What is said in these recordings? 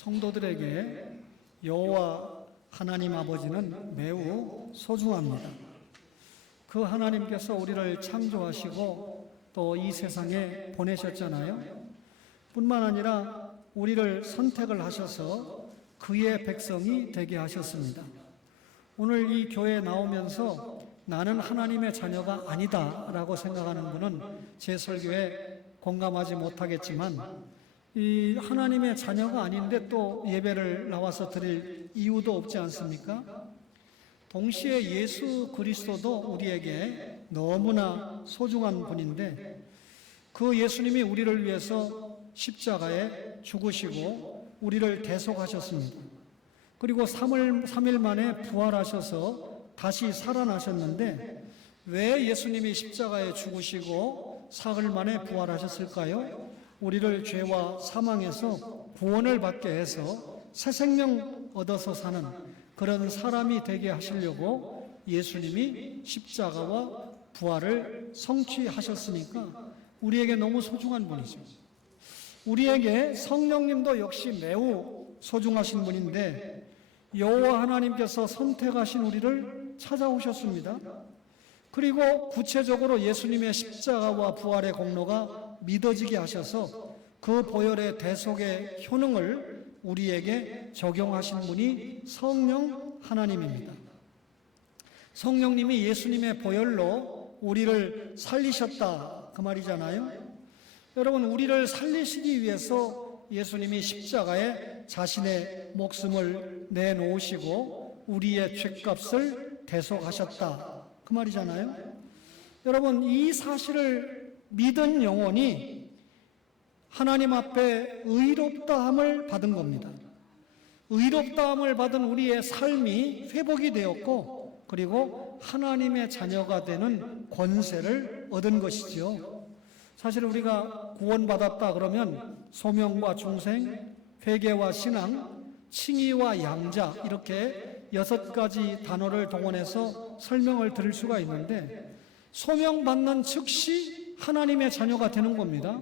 성도들에게 여호와 하나님 아버지는 매우 소중합니다. 그 하나님께서 우리를 창조하시고 또 이 세상에 보내셨잖아요. 뿐만 아니라 우리를 선택을 하셔서 그의 백성이 되게 하셨습니다. 오늘 이 교회에 나오면서 나는 하나님의 자녀가 아니다 라고 생각하는 분은 제 설교에 공감하지 못하겠지만, 이 하나님의 자녀가 아닌데 또 예배를 나와서 드릴 이유도 없지 않습니까? 동시에 예수 그리스도도 우리에게 너무나 소중한 분인데, 그 예수님이 우리를 위해서 십자가에 죽으시고 우리를 대속하셨습니다. 그리고 3일 만에 부활하셔서 다시 살아나셨는데, 왜 예수님이 십자가에 죽으시고 사흘 만에 부활하셨을까요? 우리를 죄와 사망에서 구원을 받게 해서 새 생명 얻어서 사는 그런 사람이 되게 하시려고 예수님이 십자가와 부활을 성취하셨으니까 우리에게 너무 소중한 분이죠. 우리에게 성령님도 역시 매우 소중하신 분인데, 여호와 하나님께서 선택하신 우리를 찾아오셨습니다. 그리고 구체적으로 예수님의 십자가와 부활의 공로가 믿어지게 하셔서 그 보혈의 대속의 효능을 우리에게 적용하신 분이 성령 하나님입니다. 성령님이 예수님의 보혈로 우리를 살리셨다 그 말이잖아요. 여러분, 우리를 살리시기 위해서 예수님이 십자가에 자신의 목숨을 내놓으시고 우리의 죄값을 대속하셨다 그 말이잖아요. 여러분, 이 사실을 믿은 영혼이 하나님 앞에 의롭다함을 받은 겁니다. 의롭다함을 받은 우리의 삶이 회복이 되었고, 그리고 하나님의 자녀가 되는 권세를 얻은 것이죠. 사실 우리가 구원받았다 그러면 소명과 중생, 회개와 신앙, 칭의와 양자, 이렇게 6가지 단어를 동원해서 설명을 드릴 수가 있는데, 소명받는 즉시 하나님의 자녀가 되는 겁니다.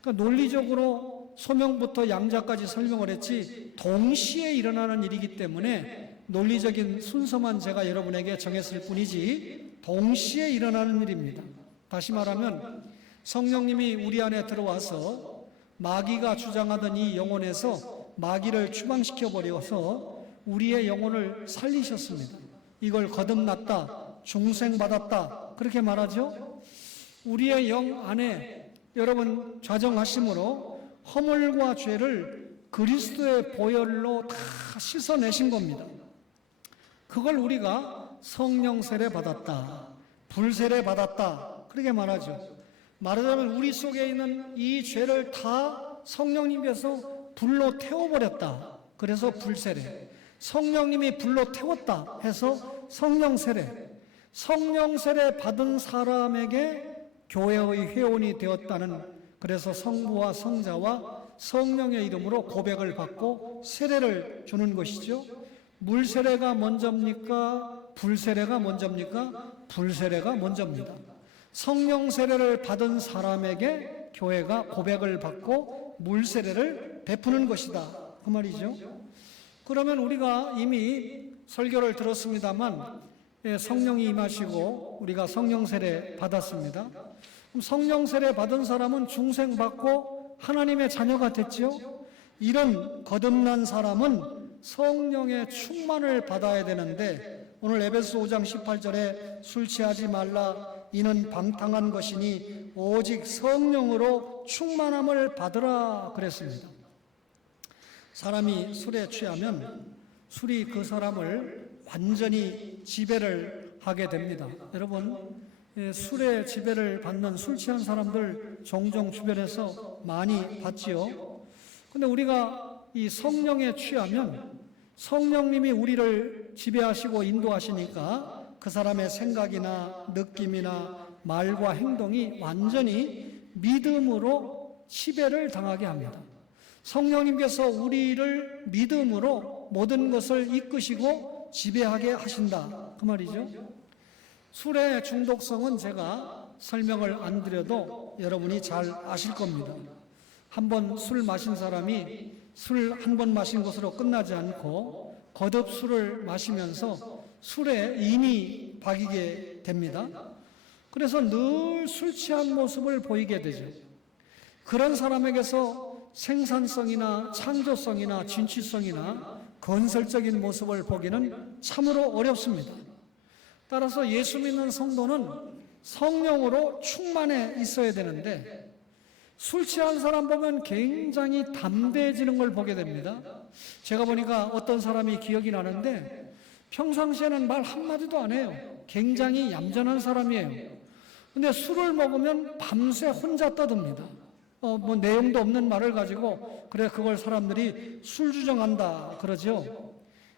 그러니까 논리적으로 소명부터 양자까지 설명을 했지 동시에 일어나는 일이기 때문에 논리적인 순서만 제가 여러분에게 정했을 뿐이지 동시에 일어나는 일입니다. 다시 말하면 성령님이 우리 안에 들어와서 마귀가 주장하던 이 영혼에서 마귀를 추방시켜 버려서 우리의 영혼을 살리셨습니다. 이걸 거듭났다, 중생받았다 그렇게 말하죠. 우리의 영 안에 여러분 좌정하심으로 허물과 죄를 그리스도의 보혈로 다 씻어내신 겁니다. 그걸 우리가 성령 세례 받았다, 불세례 받았다 그렇게 말하죠. 말하자면 우리 속에 있는 이 죄를 다 성령님께서 불로 태워버렸다. 그래서 불세례. 성령님이 불로 태웠다 해서 성령 세례. 성령 세례 받은 사람에게 교회의 회원이 되었다는, 그래서 성부와 성자와 성령의 이름으로 고백을 받고 세례를 주는 것이죠. 물세례가 먼저입니까? 불세례가 먼저입니까? 불세례가 먼저입니다. 성령 세례를 받은 사람에게 교회가 고백을 받고 물세례를 베푸는 것이다 그 말이죠. 그러면 우리가 이미 설교를 들었습니다만 성령이 임하시고 우리가 성령 세례 받았습니다. 그럼 성령 세례 받은 사람은 중생 받고 하나님의 자녀가 됐죠. 이런 거듭난 사람은 성령의 충만을 받아야 되는데, 오늘 에베소 5장 18절에 술 취하지 말라 이는 방탕한 것이니 오직 성령으로 충만함을 받으라 그랬습니다. 사람이 술에 취하면 술이 그 사람을 완전히 지배를 하게 됩니다. 여러분, 술에 지배를 받는 술 취한 사람들 종종 주변에서 많이 봤지요. 근데 우리가 이 성령에 취하면 성령님이 우리를 지배하시고 인도하시니까 그 사람의 생각이나 느낌이나 말과 행동이 완전히 믿음으로 지배를 당하게 합니다. 성령님께서 우리를 믿음으로 모든 것을 이끄시고 지배하게 하신다 그 말이죠. 술의 중독성은 제가 설명을 안 드려도 여러분이 잘 아실 겁니다. 한번 술 마신 사람이 술 한 번 마신 것으로 끝나지 않고 거듭 술을 마시면서 술에 인이 박이게 됩니다. 그래서 늘 술 취한 모습을 보이게 되죠. 그런 사람에게서 생산성이나 창조성이나 진취성이나 건설적인 모습을 보기는 참으로 어렵습니다. 따라서 예수 믿는 성도는 성령으로 충만해 있어야 되는데 술 취한 사람 보면 굉장히 담대해지는 걸 보게 됩니다. 제가 보니까 어떤 사람이 기억이 나는데 평상시에는 말 한마디도 안 해요. 굉장히 얌전한 사람이에요. 근데 술을 먹으면 밤새 혼자 떠듭니다. 뭐 내용도 없는 말을 가지고 그래 그걸 사람들이 술주정한다 그러죠.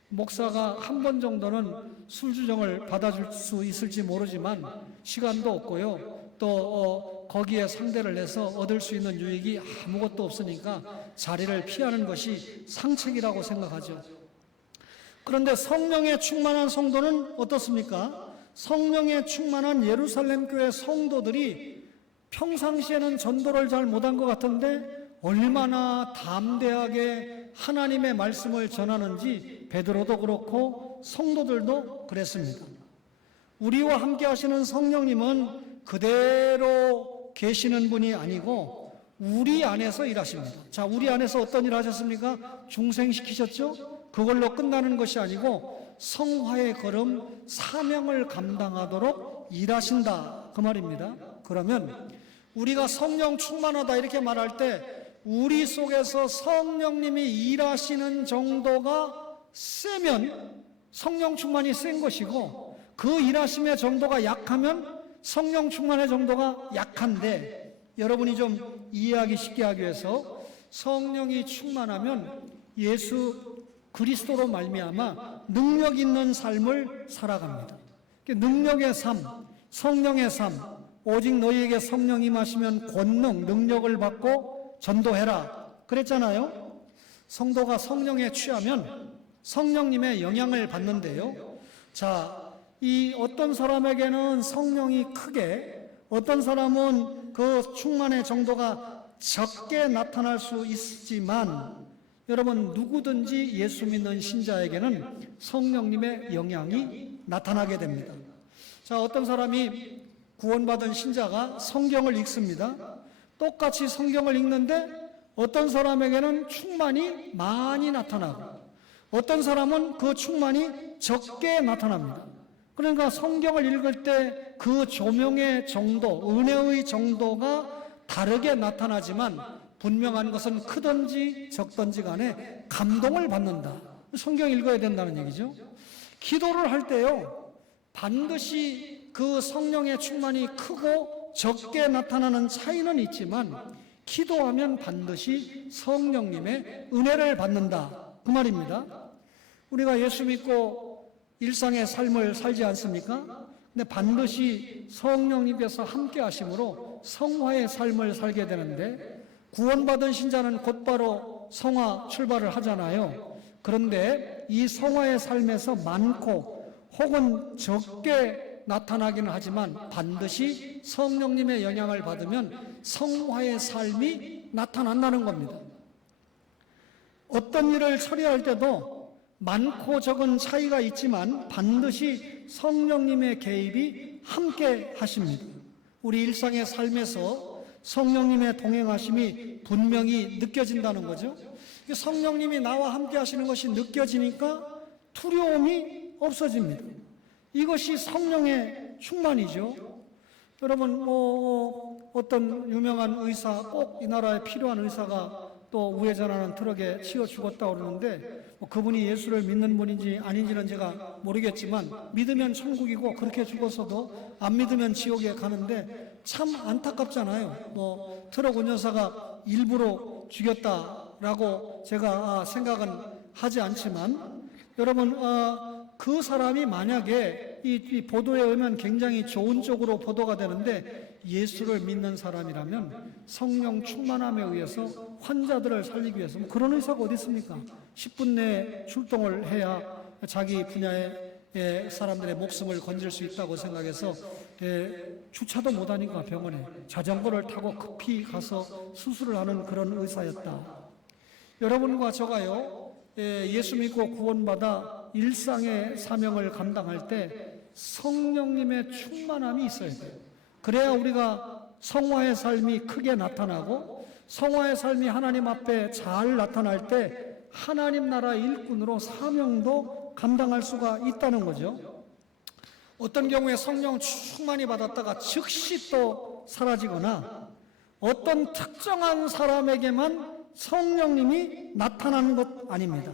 목사가 한 번 정도는 술주정을 받아줄 수 있을지 모르지만 시간도 없고요. 또 거기에 상대를 해서 얻을 수 있는 유익이 아무것도 없으니까 자리를 피하는 것이 상책이라고 생각하죠. 그런데 성령에 충만한 성도는 어떻습니까? 성령에 충만한 예루살렘 교회 성도들이 평상시에는 전도를 잘 못한 것 같은데 얼마나 담대하게 하나님의 말씀을 전하는지 베드로도 그렇고 성도들도 그랬습니다. 우리와 함께 하시는 성령님은 그대로 계시는 분이 아니고 우리 안에서 일하십니다. 자, 우리 안에서 어떤 일 하셨습니까? 중생시키셨죠? 그걸로 끝나는 것이 아니고 성화의 걸음, 사명을 감당하도록 일하신다 그 말입니다. 그러면 우리가 성령 충만하다 이렇게 말할 때 우리 속에서 성령님이 일하시는 정도가 세면 성령 충만이 센 것이고 그 일하심의 정도가 약하면 성령 충만의 정도가 약한데 여러분이 좀 이해하기 쉽게 하기 위해서 성령이 충만하면 예수 그리스도로 말미암아 능력 있는 삶을 살아갑니다. 능력의 삶, 성령의 삶, 오직 너희에게 성령이 임하시면 권능, 능력을 받고 전도해라 그랬잖아요. 성도가 성령에 취하면 성령님의 영향을 받는데요. 자, 이 어떤 사람에게는 성령이 크게, 어떤 사람은 그 충만의 정도가 적게 나타날 수 있지만 여러분 누구든지 예수 믿는 신자에게는 성령님의 영향이 나타나게 됩니다. 자, 어떤 사람이 구원받은 신자가 성경을 읽습니다. 똑같이 성경을 읽는데 어떤 사람에게는 충만이 많이 나타나고 어떤 사람은 그 충만이 적게 나타납니다. 그러니까 성경을 읽을 때 그 조명의 정도, 은혜의 정도가 다르게 나타나지만 분명한 것은 크든지 적든지 간에 감동을 받는다. 성경 읽어야 된다는 얘기죠. 기도를 할 때요, 반드시 그 성령의 충만이 크고 적게 나타나는 차이는 있지만 기도하면 반드시 성령님의 은혜를 받는다. 그 말입니다. 우리가 예수 믿고 일상의 삶을 살지 않습니까? 근데 반드시 성령님께서 함께 하심으로 성화의 삶을 살게 되는데 구원받은 신자는 곧바로 성화 출발을 하잖아요. 그런데 이 성화의 삶에서 많고 혹은 적게 나타나기는 하지만 반드시 성령님의 영향을 받으면 성화의 삶이 나타난다는 겁니다. 어떤 일을 처리할 때도 많고 적은 차이가 있지만 반드시 성령님의 개입이 함께 하십니다. 우리 일상의 삶에서 성령님의 동행하심이 분명히 느껴진다는 거죠. 성령님이 나와 함께 하시는 것이 느껴지니까 두려움이 없어집니다. 이것이 성령의 충만이죠. 여러분 어떤 유명한 의사, 꼭 이 나라에 필요한 의사가 또 우회전하는 트럭에 치여 죽었다 그러는데 그분이 예수를 믿는 분인지 아닌지는 제가 모르겠지만 믿으면 천국이고 그렇게 죽었어도 안 믿으면 지옥에 가는데 참 안타깝잖아요. 트럭 운전사가 일부러 죽였다라고 제가 생각은 하지 않지만 여러분 그 사람이 만약에 이 보도에 의하면 굉장히 좋은 쪽으로 보도가 되는데 예수를 믿는 사람이라면 성령 충만함에 의해서 환자들을 살리기 위해서 그런 의사가 어디 있습니까? 10분 내에 출동을 해야 자기 분야의 사람들의 목숨을 건질 수 있다고 생각해서 주차도 못하니까 병원에 자전거를 타고 급히 가서 수술을 하는 그런 의사였다. 여러분과 저가요, 예수 믿고 구원받아 일상의 사명을 감당할 때 성령님의 충만함이 있어야 돼요. 그래야 우리가 성화의 삶이 크게 나타나고, 성화의 삶이 하나님 앞에 잘 나타날 때 하나님 나라 일꾼으로 사명도 감당할 수가 있다는 거죠. 어떤 경우에 성령 충만히 받았다가 즉시 또 사라지거나, 어떤 특정한 사람에게만 성령님이 나타나는 것 아닙니다.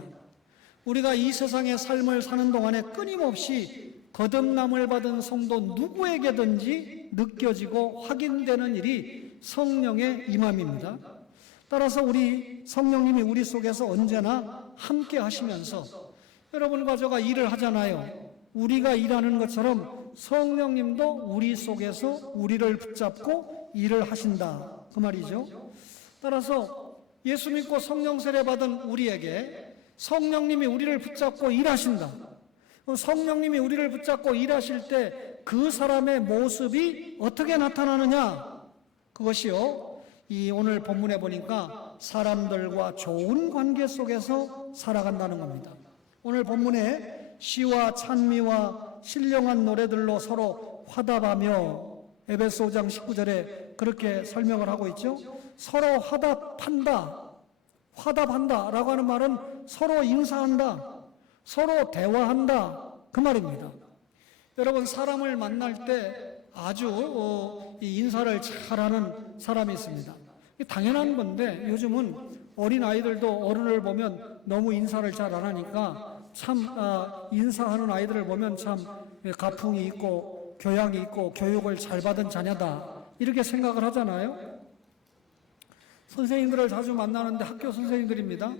우리가 이 세상의 삶을 사는 동안에 끊임없이 거듭남을 받은 성도 누구에게든지 느껴지고 확인되는 일이 성령의 임함입니다. 따라서 우리 성령님이 우리 속에서 언제나 함께 하시면서, 여러분과 저가 일을 하잖아요. 우리가 일하는 것처럼 성령님도 우리 속에서 우리를 붙잡고 일을 하신다, 그 말이죠. 따라서 예수 믿고 성령 세례 받은 우리에게 성령님이 우리를 붙잡고 일하신다. 성령님이 우리를 붙잡고 일하실 때 그 사람의 모습이 어떻게 나타나느냐? 그것이요, 이 오늘 본문에 보니까 사람들과 좋은 관계 속에서 살아간다는 겁니다. 오늘 본문에 시와 찬미와 신령한 노래들로 서로 화답하며, 에베소 5장 19절에 그렇게 설명을 하고 있죠. 서로 화답한다 라고 하는 말은 서로 인사한다, 서로 대화한다, 그 말입니다. 여러분, 사람을 만날 때 아주 인사를 잘하는 사람이 있습니다. 당연한 건데, 요즘은 어린아이들도 어른을 보면 너무 인사를 잘 안 하니까 참 인사하는 아이들을 보면 참 가풍이 있고 교양이 있고 교육을 잘 받은 자녀다, 이렇게 생각을 하잖아요. 선생님들을 자주 만나는데 학교 선생님들입니다.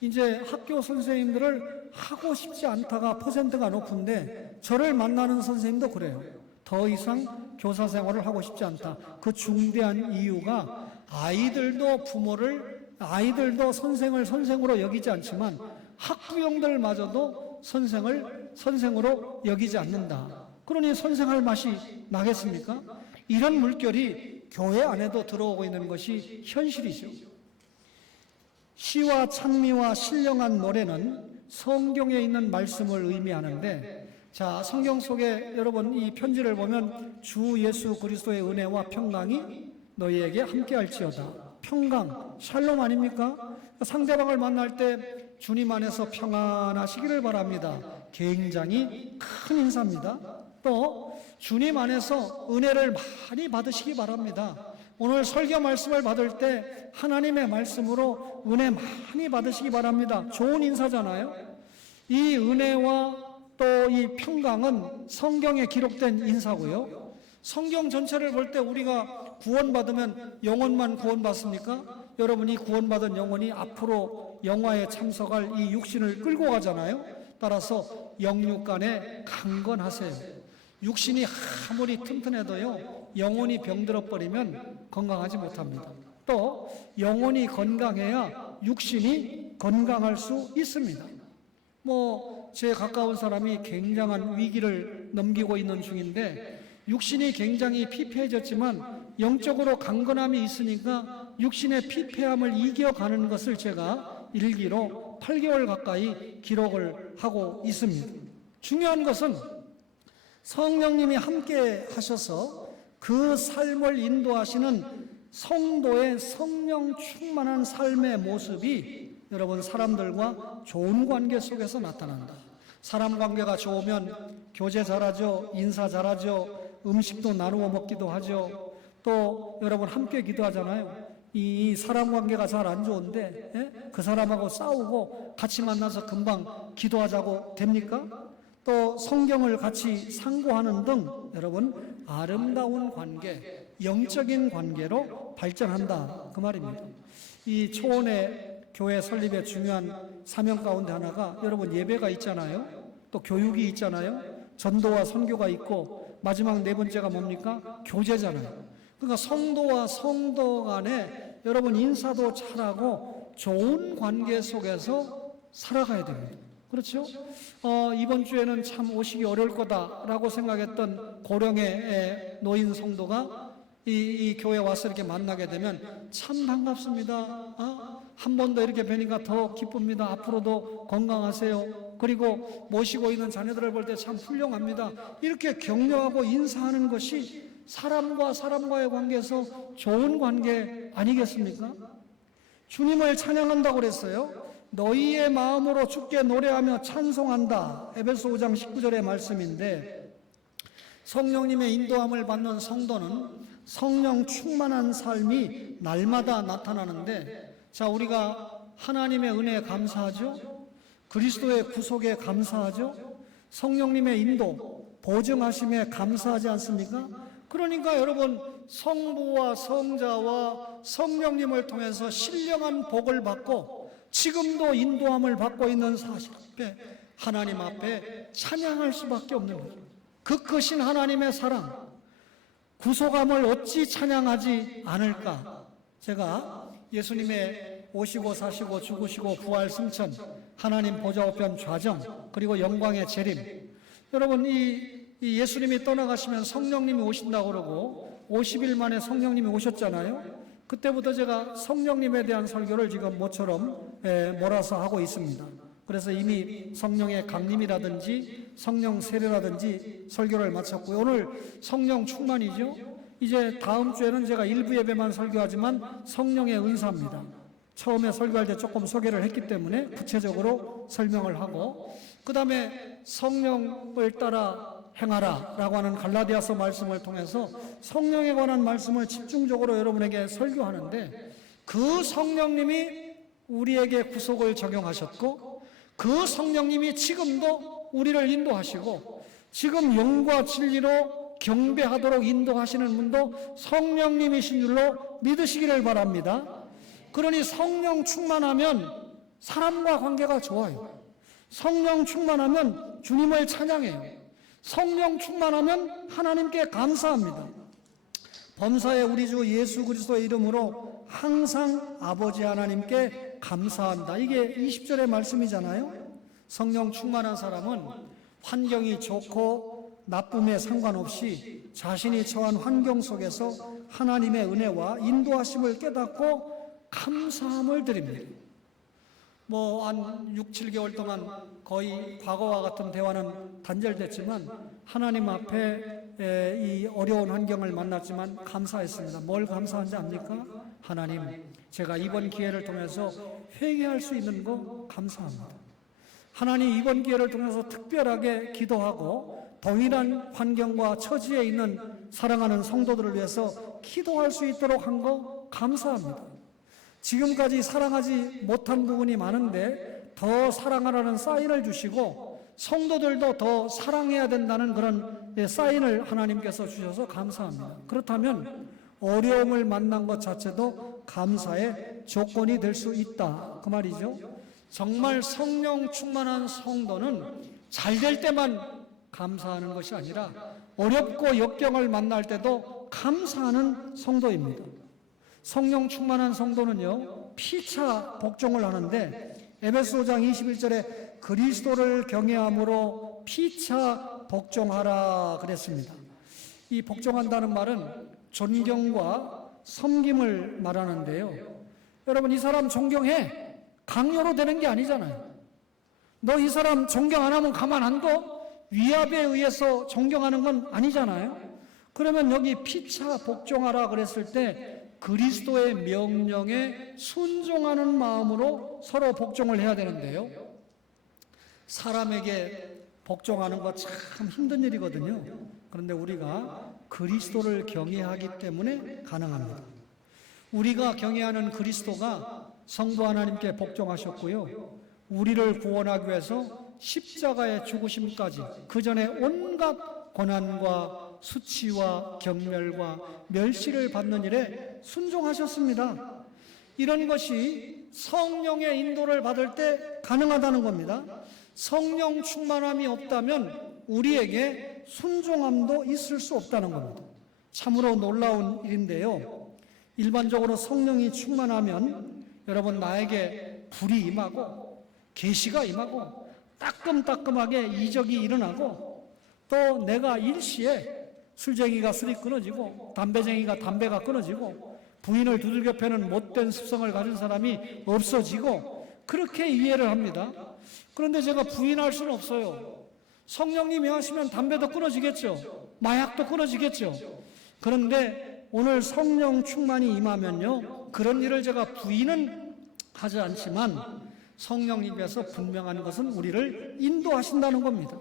이제 학교 선생님들을 하고 싶지 않다가 퍼센트가 높은데, 저를 만나는 선생님도 그래요. 더 이상 교사 생활을 하고 싶지 않다. 그 중대한 이유가 아이들도 아이들도 선생을 선생으로 여기지 않지만 학부형들마저도 선생을 선생으로 여기지 않는다. 그러니 선생할 맛이 나겠습니까? 이런 물결이 교회 안에도 들어오고 있는 것이 현실이죠. 시와 찬미와 신령한 노래는 성경에 있는 말씀을 의미하는데, 자, 성경 속에 여러분 이 편지를 보면 주 예수 그리스도의 은혜와 평강이 너희에게 함께할지어다. 평강, 샬롬 아닙니까? 상대방을 만날 때 주님 안에서 평안하시기를 바랍니다. 굉장히 큰 인사입니다. 또 주님 안에서 은혜를 많이 받으시기 바랍니다. 오늘 설교 말씀을 받을 때 하나님의 말씀으로 은혜 많이 받으시기 바랍니다. 좋은 인사잖아요. 이 은혜와 또 이 평강은 성경에 기록된 인사고요. 성경 전체를 볼 때 우리가 구원받으면 영혼만 구원받습니까? 여러분이 구원받은 영혼이 앞으로 영화에 참석할 이 육신을 끌고 가잖아요. 따라서 영육간에 강건하세요. 육신이 아무리 튼튼해도요, 영혼이 병들어 버리면 건강하지 못합니다. 또 영혼이 건강해야 육신이 건강할 수 있습니다. 제 가까운 사람이 굉장한 위기를 넘기고 있는 중인데, 육신이 굉장히 피폐해졌지만 영적으로 강건함이 있으니까 육신의 피폐함을 이겨가는 것을 제가 일기로 8개월 가까이 기록을 하고 있습니다. 중요한 것은 성령님이 함께 하셔서 그 삶을 인도하시는 성도의 성령 충만한 삶의 모습이 여러분 사람들과 좋은 관계 속에서 나타난다. 사람 관계가 좋으면 교제 잘하죠, 인사 잘하죠, 음식도 나누어 먹기도 하죠. 또 여러분 함께 기도하잖아요. 이 사람 관계가 잘 안 좋은데 그 사람하고 싸우고 같이 만나서 금방 기도하자고 됩니까? 또 성경을 같이 상고하는 등 여러분 아름다운 관계, 영적인 관계로 발전한다, 그 말입니다. 이 초원의 교회 설립의 중요한 사명 가운데 하나가 여러분 예배가 있잖아요. 또 교육이 있잖아요. 전도와 선교가 있고, 마지막 네 번째가 뭡니까? 교제잖아요. 그러니까 성도와 성도 간에 여러분 인사도 잘하고 좋은 관계 속에서 살아가야 됩니다. 그렇죠? 이번 주에는 참 오시기 어려울 거다라고 생각했던 고령의 노인 성도가 이 교회에 와서 이렇게 만나게 되면 참 반갑습니다. 한 번 더 이렇게 뵈니까 더 기쁩니다. 앞으로도 건강하세요. 그리고 모시고 있는 자녀들을 볼 때 참 훌륭합니다. 이렇게 격려하고 인사하는 것이 사람과 사람과의 관계에서 좋은 관계 아니겠습니까? 주님을 찬양한다고 그랬어요. 너희의 마음으로 주께 노래하며 찬송한다. 에베소 5장 19절의 말씀인데, 성령님의 인도함을 받는 성도는 성령 충만한 삶이 날마다 나타나는데, 자, 우리가 하나님의 은혜에 감사하죠. 그리스도의 구속에 감사하죠. 성령님의 인도, 보증하심에 감사하지 않습니까? 그러니까 여러분, 성부와 성자와 성령님을 통해서 신령한 복을 받고 지금도 인도함을 받고 있는 사실 앞에, 하나님 앞에 찬양할 수밖에 없는 거죠. 그 크신 하나님의 사랑, 구속함을 어찌 찬양하지 않을까? 제가 예수님의 오시고 사시고 죽으시고 부활 승천, 하나님 보좌 우편 좌정, 그리고 영광의 재림, 여러분 이 예수님이 떠나가시면 성령님이 오신다고 그러고 50일 만에 성령님이 오셨잖아요. 그때부터 제가 성령님에 대한 설교를 지금 모처럼 몰아서 하고 있습니다. 그래서 이미 성령의 강림이라든지 성령 세례라든지 설교를 마쳤고요. 오늘 성령 충만이죠. 이제 다음 주에는 제가 일부 예배만 설교하지만 성령의 은사입니다. 처음에 설교할 때 조금 소개를 했기 때문에 구체적으로 설명을 하고, 그 다음에 성령을 따라 행하라 라고 하는 갈라디아서 말씀을 통해서 성령에 관한 말씀을 집중적으로 여러분에게 설교하는데, 그 성령님이 우리에게 구속을 적용하셨고 그 성령님이 지금도 우리를 인도하시고 지금 영과 진리로 경배하도록 인도하시는 분도 성령님이신 줄로 믿으시기를 바랍니다. 그러니 성령 충만하면 사람과 관계가 좋아요. 성령 충만하면 주님을 찬양해요. 성령 충만하면 하나님께 감사합니다. 범사의 우리 주 예수 그리스도의 이름으로 항상 아버지 하나님께 감사한다. 이게 20절의 말씀이잖아요. 성령 충만한 사람은 환경이 좋고 나쁨에 상관없이 자신이 처한 환경 속에서 하나님의 은혜와 인도하심을 깨닫고 감사함을 드립니다. 한 6, 7개월 동안 거의 과거와 같은 대화는 단절됐지만 하나님 앞에 이 어려운 환경을 만났지만 감사했습니다. 뭘 감사한지 압니까? 하나님, 제가 이번 기회를 통해서 회개할 수 있는 거 감사합니다. 하나님, 이번 기회를 통해서 특별하게 기도하고 동일한 환경과 처지에 있는 사랑하는 성도들을 위해서 기도할 수 있도록 한 거 감사합니다. 지금까지 사랑하지 못한 부분이 많은데 더 사랑하라는 사인을 주시고 성도들도 더 사랑해야 된다는 그런 사인을 하나님께서 주셔서 감사합니다. 그렇다면 어려움을 만난 것 자체도 감사의 조건이 될 수 있다, 그 말이죠. 정말 성령 충만한 성도는 잘 될 때만 감사하는 것이 아니라 어렵고 역경을 만날 때도 감사하는 성도입니다. 성령 충만한 성도는요, 피차 복종을 하는데 에베소 5장 21절에 그리스도를 경외함으로 피차 복종하라 그랬습니다. 이 복종한다는 말은 존경과 섬김을 말하는데요. 여러분, 이 사람 존경해, 강요로 되는 게 아니잖아요. 너 이 사람 존경 안 하면 가만 안 둬? 위압에 의해서 존경하는 건 아니잖아요. 그러면 여기 피차 복종하라 그랬을 때 그리스도의 명령에 순종하는 마음으로 서로 복종을 해야 되는데요. 사람에게 복종하는 거 참 힘든 일이거든요. 그런데 우리가 그리스도를 경외하기 때문에 가능합니다. 우리가 경외하는 그리스도가 성부 하나님께 복종하셨고요. 우리를 구원하기 위해서 십자가의 죽으심까지 그 전에 온갖 고난과 수치와 경멸과 멸시를 받는 일에 순종하셨습니다. 이런 것이 성령의 인도를 받을 때 가능하다는 겁니다. 성령 충만함이 없다면 우리에게 순종함도 있을 수 없다는 겁니다. 참으로 놀라운 일인데요. 일반적으로 성령이 충만하면 여러분, 나에게 불이 임하고 계시가 임하고 따끔따끔하게 이적이 일어나고 또 내가 일시에 술쟁이가 술이 끊어지고 담배쟁이가 담배가 끊어지고 부인을 두들겨 패는 못된 습성을 가진 사람이 없어지고 그렇게 이해를 합니다. 그런데 제가 부인할 수는 없어요. 성령님이 하시면 담배도 끊어지겠죠. 마약도 끊어지겠죠. 그런데 오늘 성령 충만이 임하면요, 그런 일을 제가 부인은 하지 않지만 성령님께서 분명한 것은 우리를 인도하신다는 겁니다.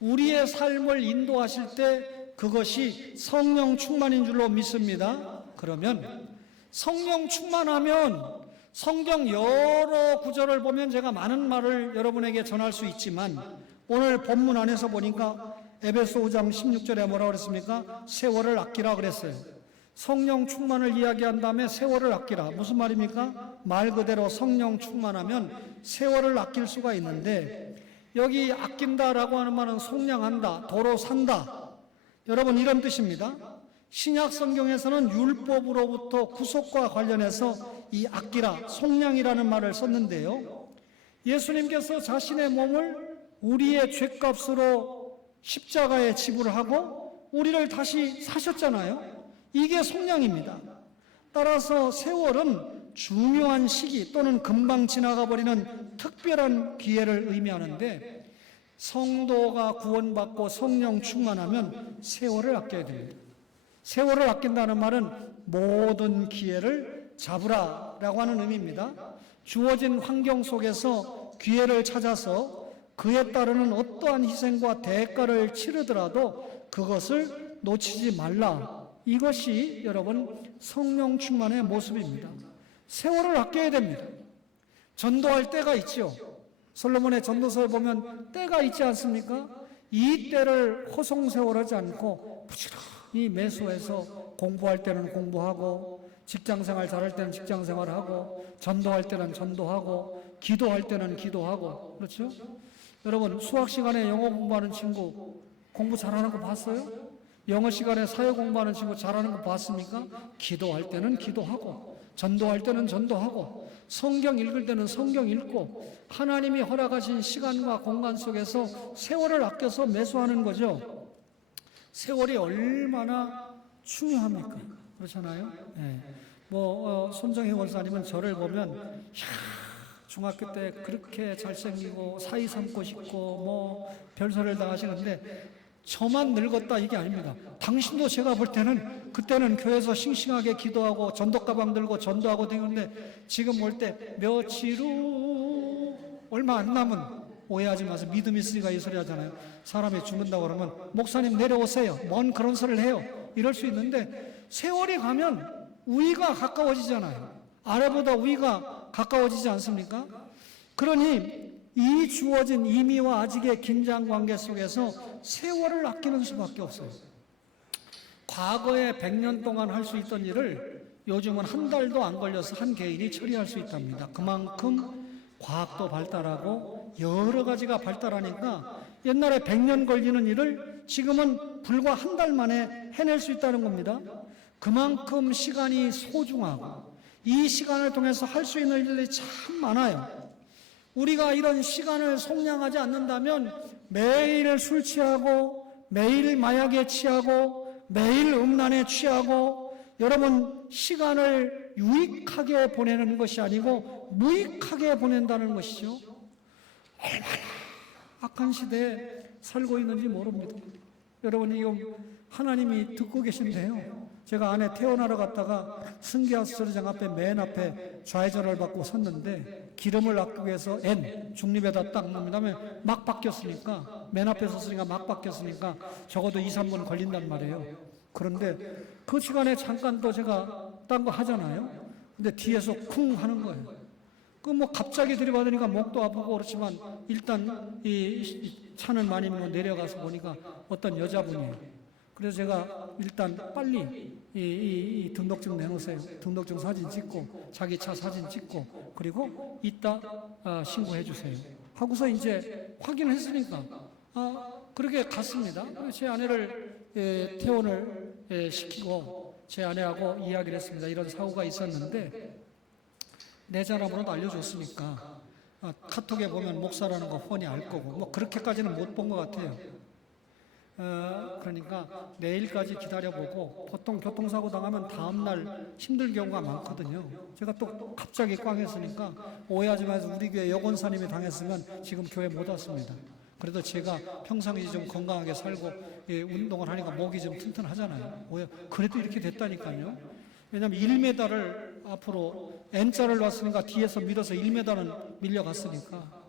우리의 삶을 인도하실 때 그것이 성령 충만인 줄로 믿습니다. 그러면 성령 충만하면 성경 여러 구절을 보면 제가 많은 말을 여러분에게 전할 수 있지만 오늘 본문 안에서 보니까 에베소 5장 16절에 뭐라고 그랬습니까? 세월을 아끼라 그랬어요. 성령 충만을 이야기한 다음에 세월을 아끼라. 무슨 말입니까? 말 그대로 성령 충만하면 세월을 아낄 수가 있는데 여기 아낀다라고 하는 말은 속량한다, 도로 산다. 여러분 이런 뜻입니다. 신약 성경에서는 율법으로부터 구속과 관련해서 이 아끼라, 속량이라는 말을 썼는데요. 예수님께서 자신의 몸을 우리의 죗값으로 십자가에 지불하고 우리를 다시 사셨잖아요. 이게 속량입니다. 따라서 세월은 중요한 시기 또는 금방 지나가 버리는 특별한 기회를 의미하는데 성도가 구원받고 성령 충만하면 세월을 아껴야 됩니다. 세월을 아낀다는 말은 모든 기회를 잡으라라고 하는 의미입니다. 주어진 환경 속에서 기회를 찾아서 그에 따르는 어떠한 희생과 대가를 치르더라도 그것을 놓치지 말라. 이것이 여러분 성령 충만의 모습입니다. 세월을 아껴야 됩니다. 전도할 때가 있죠. 솔로몬의 전도서에 보면 때가 있지 않습니까? 이 때를 허송세월하지 않고 부지런히 매수해서 공부할 때는 공부하고 직장생활 잘할 때는 직장생활하고 전도할 때는 전도하고 기도할 때는 기도하고 그렇죠? 여러분 수학 시간에 영어 공부하는 친구 공부 잘하는 거 봤어요? 영어 시간에 사회 공부하는 친구 잘하는 거 봤습니까? 기도할 때는 기도하고 전도할 때는 전도하고 성경 읽을 때는 성경 읽고 하나님이 허락하신 시간과 공간 속에서 세월을 아껴서 매수하는 거죠. 세월이 얼마나 중요합니까? 그렇잖아요. 네. 손정희 원사님은 저를 보면 중학교 때 그렇게 잘생기고 사이 삼고 싶고 별소리를 다 하시는데 저만 늙었다 이게 아닙니다. 당신도 제가 볼 때는 그때는 교회에서 싱싱하게 기도하고 전도가방 들고 전도하고 다니는데 지금 볼 때 며칠 후 얼마 안 남은 오해하지 마세요. 믿음 있으니까 이 소리 하잖아요. 사람이 죽는다고 그러면 목사님 내려오세요. 뭔 그런 소리를 해요. 이럴 수 있는데 세월이 가면 위가 가까워지잖아요. 아래보다 위가 가까워지지 않습니까? 그러니 이 주어진 이미와 아직의 긴장 관계 속에서 세월을 아끼는 수밖에 없어요. 과거에 100년 동안 할 수 있던 일을 요즘은 한 달도 안 걸려서 한 개인이 처리할 수 있답니다. 그만큼 과학도 발달하고 여러 가지가 발달하니까 옛날에 100년 걸리는 일을 지금은 불과 한 달 만에 해낼 수 있다는 겁니다. 그만큼 시간이 소중하고 이 시간을 통해서 할 수 있는 일들이 참 많아요. 우리가 이런 시간을 속량하지 않는다면 매일 술 취하고 매일 마약에 취하고 매일 음란에 취하고 여러분 시간을 유익하게 보내는 것이 아니고 무익하게 보낸다는 것이죠. 얼마나 악한 시대에 살고 있는지 모릅니다. 여러분 이거 하나님이 듣고 계신데요. 제가 안에 태어나러 갔다가 승기하수처리장 앞에 맨 앞에 좌회전을 받고 섰는데 기름을 아끼기 위해서 N 중립에다 딱 놓은 다음에 막 바뀌었으니까 맨 앞에 섰으니까 막 바뀌었으니까 적어도 2, 3분 걸린단 말이에요. 그런데 그 시간에 잠깐 또 제가 딴 거 하잖아요. 근데 뒤에서 쿵 하는 거예요. 갑자기 들이받으니까 목도 아프고 그렇지만 일단 이 차는 많이 내려가서 보니까 어떤 여자분이에요. 그래서 제가 일단 빨리 이 등록증 내놓으세요. 등록증 사진 찍고 자기 차 사진 찍고 그리고 이따 신고해 주세요. 하고서 이제 확인했으니까 그렇게 갔습니다. 제 아내를 퇴원을 시키고 제 아내하고 이야기를 했습니다. 이런 사고가 있었는데 내 사람으로도 알려줬으니까 카톡에 보면 목사라는 거 훤히 알 거고 그렇게까지는 못 본 것 같아요. 그러니까 내일까지 기다려보고, 보통 교통사고 당하면 다음날 힘들 경우가 많거든요. 제가 또 갑자기 꽝 했으니까 오해하지 마세요. 우리 교회 여권사님이 당했으면 지금 교회 못 왔습니다. 그래도 제가 평상시 좀 건강하게 살고 운동을 하니까 목이 좀 튼튼하잖아요. 그래도 이렇게 됐다니까요. 왜냐하면 1m를 앞으로 N자를 놨으니까 뒤에서 밀어서 1m는 밀려갔으니까.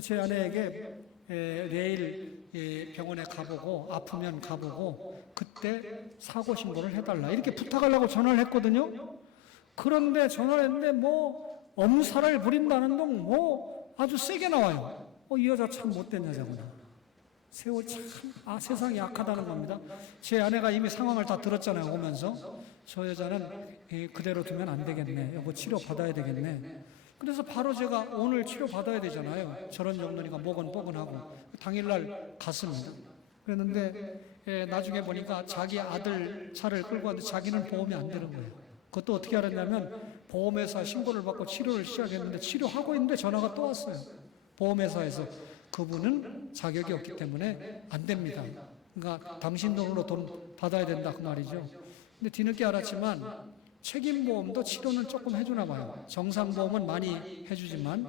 제 아내에게 내일 병원에 가보고 아프면 가보고 그때 사고 신고를 해달라 이렇게 부탁하려고 전화를 했거든요. 그런데 전화를 했는데 뭐 엄살을 부린다는 둥 뭐 아주 세게 나와요. 이 여자 참 못된 여자구나. 세월 참 세상이 약하다는 겁니다. 제 아내가 이미 상황을 다 들었잖아요. 오면서 저 여자는 그대로 두면 안 되겠네. 여보 치료 받아야 되겠네. 그래서 바로 제가 오늘 치료 받아야 되잖아요. 저런 정도니까 목은 뻐근하고 당일날 갔습니다. 그랬는데 나중에 보니까 자기 아들 차를 끌고 왔는데 자기는 보험이 안 되는 거예요. 그것도 어떻게 알았냐면 보험회사 신고를 받고 치료를 시작했는데 치료하고 있는데 전화가 또 왔어요. 보험회사에서 그분은 자격이 없기 때문에 안 됩니다. 그러니까 당신 돈으로 돈 받아야 된다 그 말이죠. 근데 뒤늦게 알았지만 책임보험도 치료는 조금 해주나 봐요. 정상보험은 많이 해주지만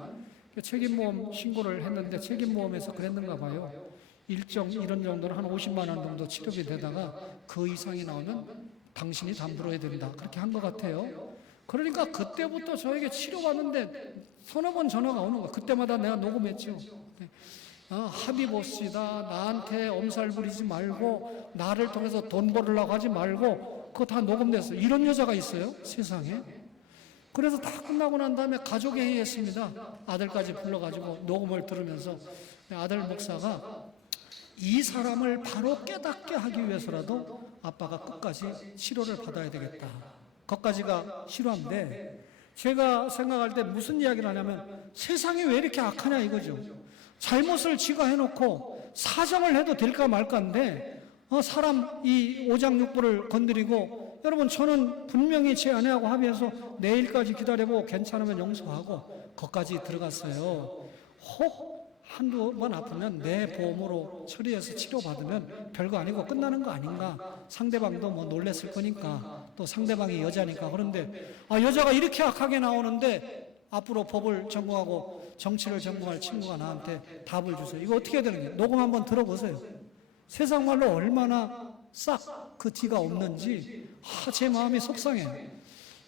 책임보험 신고를 했는데 책임보험에서 그랬는가 봐요. 이런 정도는 한 50만 원 정도 치료비 되다가 그 이상이 나오면 당신이 담보해야 된다. 그렇게 한 것 같아요. 그러니까 그때부터 저에게 치료받는데 서너 번 전화가 오는 거예요. 그때마다 내가 녹음했죠. 합의 봅시다. 나한테 엄살 부리지 말고 나를 통해서 돈 벌으려고 하지 말고 그거 다 녹음됐어요. 이런 여자가 있어요? 세상에. 그래서 다 끝나고 난 다음에 가족회의 했습니다. 아들까지 불러가지고 녹음을 들으면서 아들 목사가 이 사람을 바로 깨닫게 하기 위해서라도 아빠가 끝까지 치료를 받아야 되겠다. 거기까지가 실화인데 제가 생각할 때 무슨 이야기를 하냐면 세상이 왜 이렇게 악하냐 이거죠. 잘못을 지가 해놓고 사정을 해도 될까 말까인데 사람 이 오장육부를 건드리고 여러분 저는 분명히 제 아내하고 합의해서 내일까지 기다려보고 괜찮으면 용서하고 거기까지 들어갔어요. 혹 한두 번 아프면 내 보험으로 처리해서 치료받으면 별거 아니고 끝나는 거 아닌가. 상대방도 뭐 놀랬을 거니까 또 상대방이 여자니까. 그런데 여자가 이렇게 악하게 나오는데 앞으로 법을 전공하고 정치를 전공할 친구가 나한테 답을 주세요. 이거 어떻게 해야 되는 거예요? 녹음 한번 들어보세요. 세상 말로 얼마나 싹 그 뒤가 없는지 제 마음이 속상해요.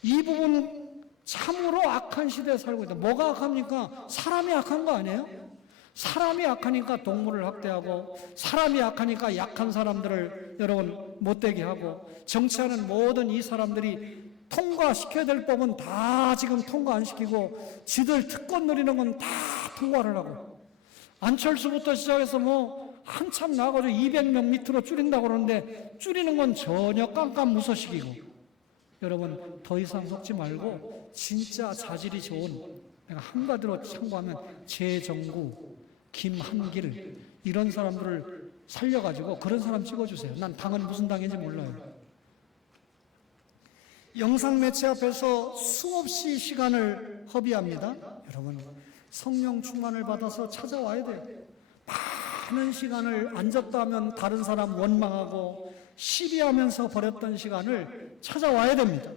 이 부분 참으로 악한 시대에 살고 있다. 뭐가 악합니까? 사람이 악한 거 아니에요? 사람이 악하니까 동물을 학대하고 사람이 악하니까 약한 사람들을 여러분 못되게 하고 정치하는 모든 이 사람들이 통과시켜야 될 법은 다 지금 통과 안 시키고 지들 특권 누리는 건 다 통과를 하고 안철수부터 시작해서 뭐 한참 나가서 200명 밑으로 줄인다고 그러는데 줄이는 건 전혀 깜깜무소식이고 여러분 더 이상 속지 말고 진짜 자질이 좋은 내가 한마디로 참고하면 재정구, 김한길 이런 사람들을 살려가지고 그런 사람 찍어주세요. 난 당은 무슨 당인지 몰라요. 영상 매체 앞에서 수없이 시간을 허비합니다. 여러분 성령 충만을 받아서 찾아와야 돼요. 많은 시간을 앉았다 하면 다른 사람 원망하고 시비하면서 버렸던 시간을 찾아와야 됩니다.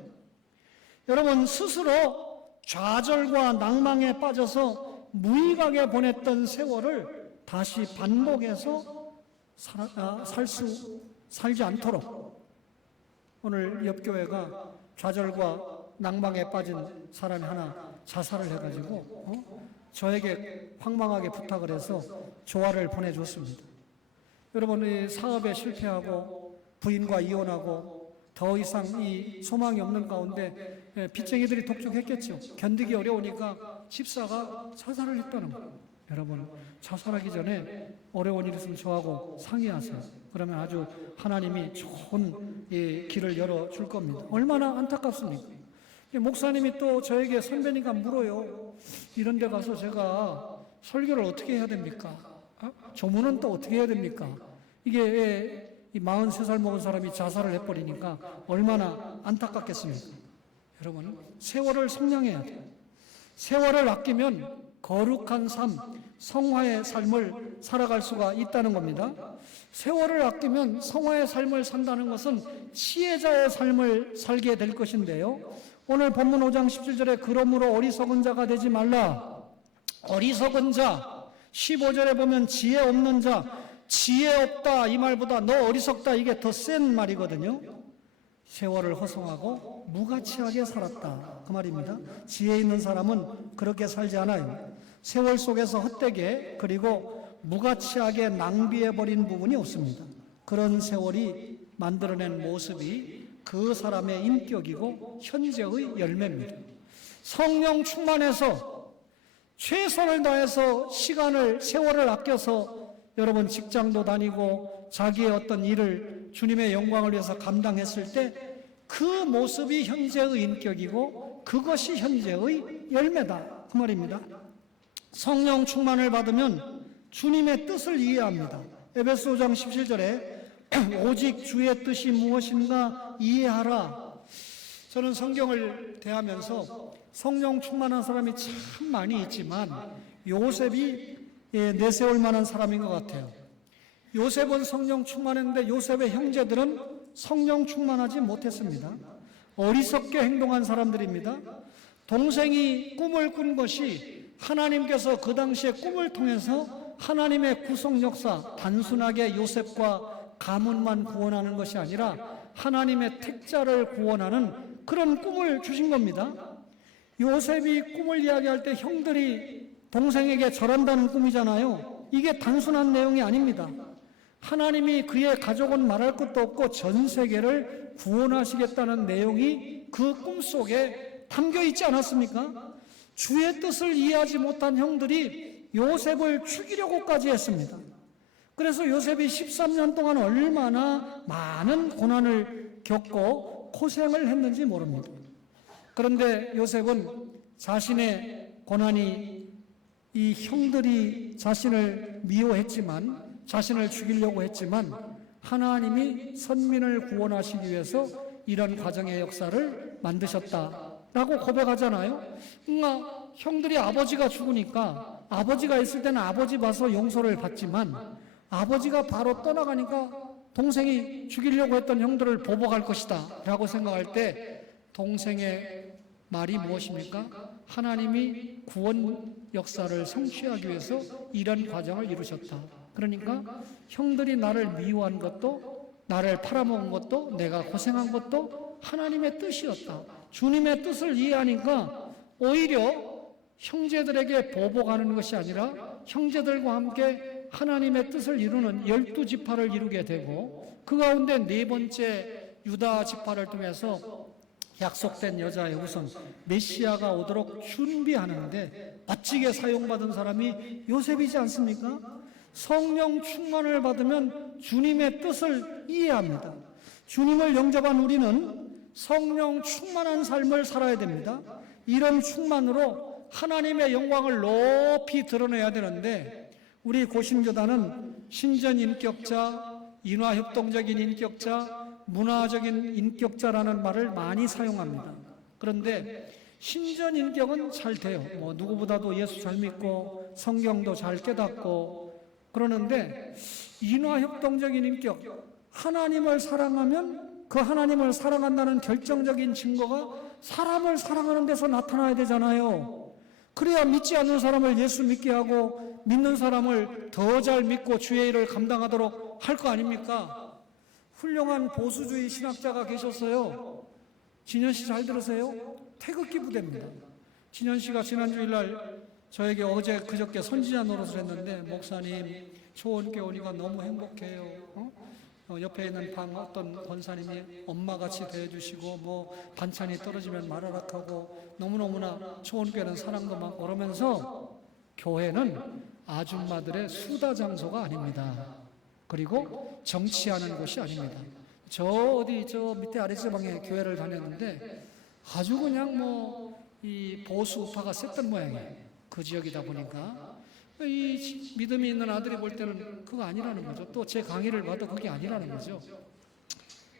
여러분 스스로 좌절과 낭망에 빠져서 무의각에 보냈던 세월을 다시 반복해서 살지 않도록 오늘 옆교회가 좌절과 낭망에 빠진 사람이 하나 자살을 해가지고 저에게 황망하게 부탁을 해서 조화를 보내줬습니다. 여러분 이 사업에 실패하고 부인과 이혼하고 더 이상 이 소망이 없는 가운데 빚쟁이들이 독촉했겠죠. 견디기 어려우니까 집사가 자살을 했다는 거예요. 여러분 자살하기 전에 어려운 일 있으면 저하고 상의하세요. 그러면 아주 하나님이 좋은 길을 열어줄 겁니다. 얼마나 안타깝습니까? 목사님이 또 저에게 선배니까 물어요. 이런 데 가서 제가 설교를 어떻게 해야 됩니까? 조문은 또 어떻게 해야 됩니까? 이게 이 43살 먹은 사람이 자살을 해버리니까 얼마나 안타깝겠습니까? 여러분 세월을 성량해야 돼요. 세월을 아끼면 거룩한 삶, 성화의 삶을 살아갈 수가 있다는 겁니다. 세월을 아끼면 성화의 삶을 산다는 것은 지혜자의 삶을 살게 될 것인데요. 오늘 본문 5장 17절에 그러므로 어리석은 자가 되지 말라. 어리석은 자, 15절에 보면 지혜 없는 자, 지혜 없다 이 말보다 너 어리석다 이게 더 센 말이거든요. 세월을 허송하고 무가치하게 살았다 그 말입니다. 지혜 있는 사람은 그렇게 살지 않아요. 세월 속에서 헛되게 그리고 무가치하게 낭비해버린 부분이 없습니다. 그런 세월이 만들어낸 모습이 그 사람의 인격이고 현재의 열매입니다. 성령 충만해서 최선을 다해서 시간을 세월을 아껴서 여러분 직장도 다니고 자기의 어떤 일을 주님의 영광을 위해서 감당했을 때 그 모습이 현재의 인격이고 그것이 현재의 열매다 그 말입니다. 성령 충만을 받으면 주님의 뜻을 이해합니다. 에베소 5장 17절에 오직 주의 뜻이 무엇인가 이해하라. 저는 성경을 대하면서 성령 충만한 사람이 참 많이 있지만 요셉이 내세울 만한 사람인 것 같아요. 요셉은 성령 충만했는데 요셉의 형제들은 성령 충만하지 못했습니다. 어리석게 행동한 사람들입니다. 동생이 꿈을 꾼 것이 하나님께서 그 당시에 꿈을 통해서 하나님의 구속 역사, 단순하게 요셉과 가문만 구원하는 것이 아니라 하나님의 택자를 구원하는 그런 꿈을 주신 겁니다. 요셉이 꿈을 이야기할 때 형들이 동생에게 절한다는 꿈이잖아요. 이게 단순한 내용이 아닙니다. 하나님이 그의 가족은 말할 것도 없고 전 세계를 구원하시겠다는 내용이 그 꿈속에 담겨 있지 않았습니까? 주의 뜻을 이해하지 못한 형들이 요셉을 죽이려고까지 했습니다. 그래서 요셉이 13년 동안 얼마나 많은 고난을 겪고 고생을 했는지 모릅니다. 그런데 요셉은 자신의 고난이 이 형들이 자신을 미워했지만 자신을 죽이려고 했지만 하나님이 선민을 구원하시기 위해서 이런 과정의 역사를 만드셨다라고 고백하잖아요. 그러니까 형들이 아버지가 죽으니까 아버지가 있을 때는 아버지 봐서 용서를 받지만 아버지가 바로 떠나가니까 동생이 죽이려고 했던 형들을 보복할 것이다 라고 생각할 때 동생의 말이 무엇입니까? 하나님이 구원 역사를 성취하기 위해서 이런 과정을 이루셨다. 그러니까 형들이 나를 미워한 것도 나를 팔아먹은 것도 내가 고생한 것도 하나님의 뜻이었다. 주님의 뜻을 이해하니까 오히려 형제들에게 보복하는 것이 아니라 형제들과 함께 하나님의 뜻을 이루는 12지파를 이루게 되고 그 가운데 네 번째 유다 지파를 통해서 약속된 여자의 후손 메시아가 오도록 준비하는데 멋지게 사용받은 사람이 요셉이지 않습니까? 성령 충만을 받으면 주님의 뜻을 이해합니다. 주님을 영접한 우리는 성령 충만한 삶을 살아야 됩니다. 이런 충만으로 하나님의 영광을 높이 드러내야 되는데 우리 고신교단은 신전인격자, 인화협동적인 인격자, 문화적인 인격자라는 말을 많이 사용합니다. 그런데 신전인격은 잘 돼요. 누구보다도 예수 잘 믿고 성경도 잘 깨닫고 그러는데 인화협동적인 인격, 하나님을 사랑하면 그 하나님을 사랑한다는 결정적인 증거가 사람을 사랑하는 데서 나타나야 되잖아요. 그래야 믿지 않는 사람을 예수 믿게 하고 믿는 사람을 더 잘 믿고 주의 일을 감당하도록 할 거 아닙니까? 훌륭한 보수주의 신학자가 계셨어요. 진현 씨 잘 들으세요? 태극기 부대입니다. 진현 씨가 지난 주일날 저에게 어제 그저께 선지자 노릇을 했는데 목사님 초원교회 오니까 너무 행복해요. 옆에 있는 방 어떤 권사님이 엄마같이 대해주시고 반찬이 떨어지면 말하라 하고 너무너무나 초원교회는 사랑도 많고 그러면서 교회는 아줌마들의 수다 장소가 아닙니다. 그리고 정치하는 곳이 아닙니다. 저 밑에 아래지방에 교회를 다녔는데 아주 그냥 이 보수 우파가 셌던 모양이에요. 그 지역이다 보니까 이 믿음이 있는 아들이 볼 때는 그거 아니라는 거죠. 또 제 강의를 봐도 그게 아니라는 거죠.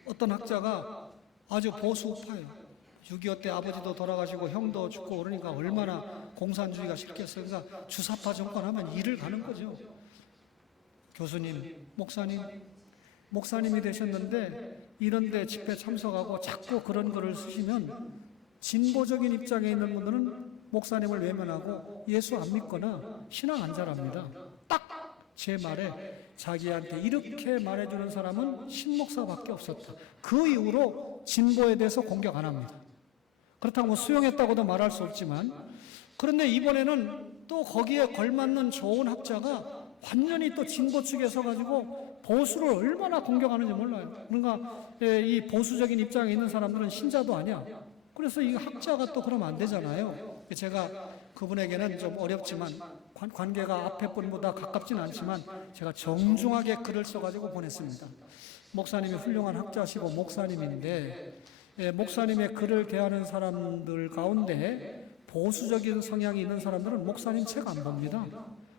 어떤 학자가 아주 보수 우파예요. 6.25 때 아버지도 돌아가시고 형도 죽고 그러니까 얼마나 공산주의가 싫겠어요. 그러니까 주사파 정권 하면 일을 가는 거죠. 교수님, 목사님이 되셨는데 이런데 집회 참석하고 자꾸 그런 글을 쓰시면 진보적인 입장에 있는 분들은 목사님을 외면하고 예수 안 믿거나 신앙 안 잘합니다. 딱 제 말에 자기한테 이렇게 말해주는 사람은 신목사밖에 없었다. 그 이후로 진보에 대해서 공격 안 합니다. 그렇다고 뭐 수용했다고도 말할 수 없지만, 그런데 이번에는 또 거기에 걸맞는 좋은 학자가 완전히 또 진보 측에 서가지고 보수를 얼마나 공격하는지 몰라요. 그러니까 이 보수적인 입장에 있는 사람들은 신자도 아니야. 그래서 이 학자가 또 그러면 안 되잖아요. 제가 그분에게는 좀 어렵지만, 관계가 앞에 분보다 가깝지는 않지만 제가 정중하게 글을 써가지고 보냈습니다. 목사님이 훌륭한 학자시고 목사님인데, 목사님의 글을 대하는 사람들 가운데 보수적인 성향이 있는 사람들은 목사님 책 안 봅니다.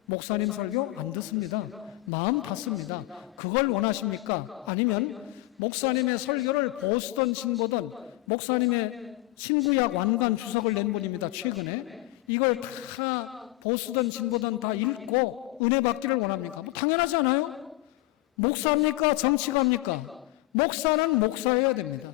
목사님 설교 안 듣습니다. 마음 닫습니다. 그걸 원하십니까? 아니면 목사님의 설교를 보수든 진보든, 목사님의 신구약 완관 주석을 낸 분입니다. 최근에 이걸 다 보수든 진보든 다 읽고 은혜 받기를 원합니까? 뭐 당연하지 않아요? 목사입니까? 정치가입니까? 목사는 목사여야 됩니다.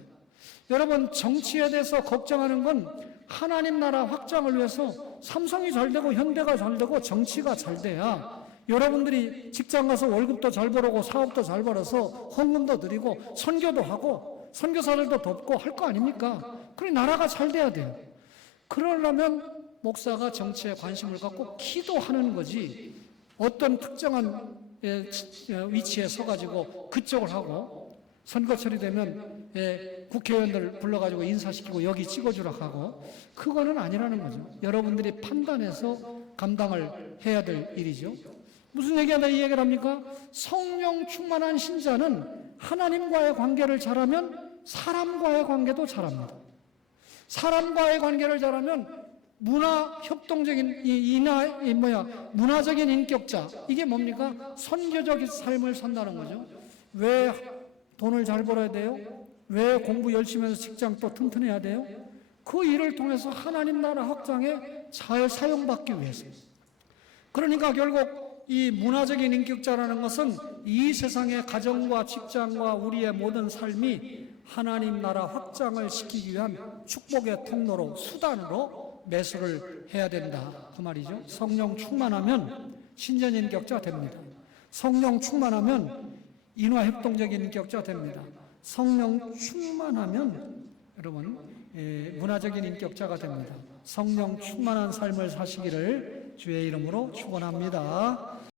여러분, 정치에 대해서 걱정하는 건 하나님 나라 확장을 위해서 삼성이 잘 되고 현대가 잘 되고 정치가 잘 돼야 여러분들이 직장 가서 월급도 잘 벌고 사업도 잘 벌어서 헌금도 드리고 선교도 하고 선교사들도 돕고 할 거 아닙니까? 그래, 나라가 잘 돼야 돼요. 그러려면 목사가 정치에 관심을 갖고 기도하는 거지, 어떤 특정한 위치에 서가지고 그쪽을 하고 선거철이 되면 국회의원들 불러가지고 인사시키고 여기 찍어주라 하고, 그거는 아니라는 거죠. 여러분들이 판단해서 감당을 해야 될 일이죠. 무슨 얘기하다 이 얘기를 합니까? 성령 충만한 신자는 하나님과의 관계를 잘하면 사람과의 관계도 잘합니다. 사람과의 관계를 잘하면 문화적인 인격자, 이게 뭡니까? 선교적 삶을 산다는 거죠. 왜 돈을 잘 벌어야 돼요? 왜 공부 열심히 해서 직장 또 튼튼해야 돼요? 그 일을 통해서 하나님 나라 확장에 잘 사용받기 위해서. 그러니까 결국 이 문화적인 인격자라는 것은 이 세상의 가정과 직장과 우리의 모든 삶이 하나님 나라 확장을 시키기 위한 축복의 통로로, 수단으로 매수를 해야 된다, 그 말이죠. 성령 충만하면 신전인격자 됩니다. 성령 충만하면 인화협동적인 인격자 됩니다. 성령 충만하면 여러분 문화적인 인격자가 됩니다. 성령 충만한 삶을 사시기를 주의 이름으로 축원합니다.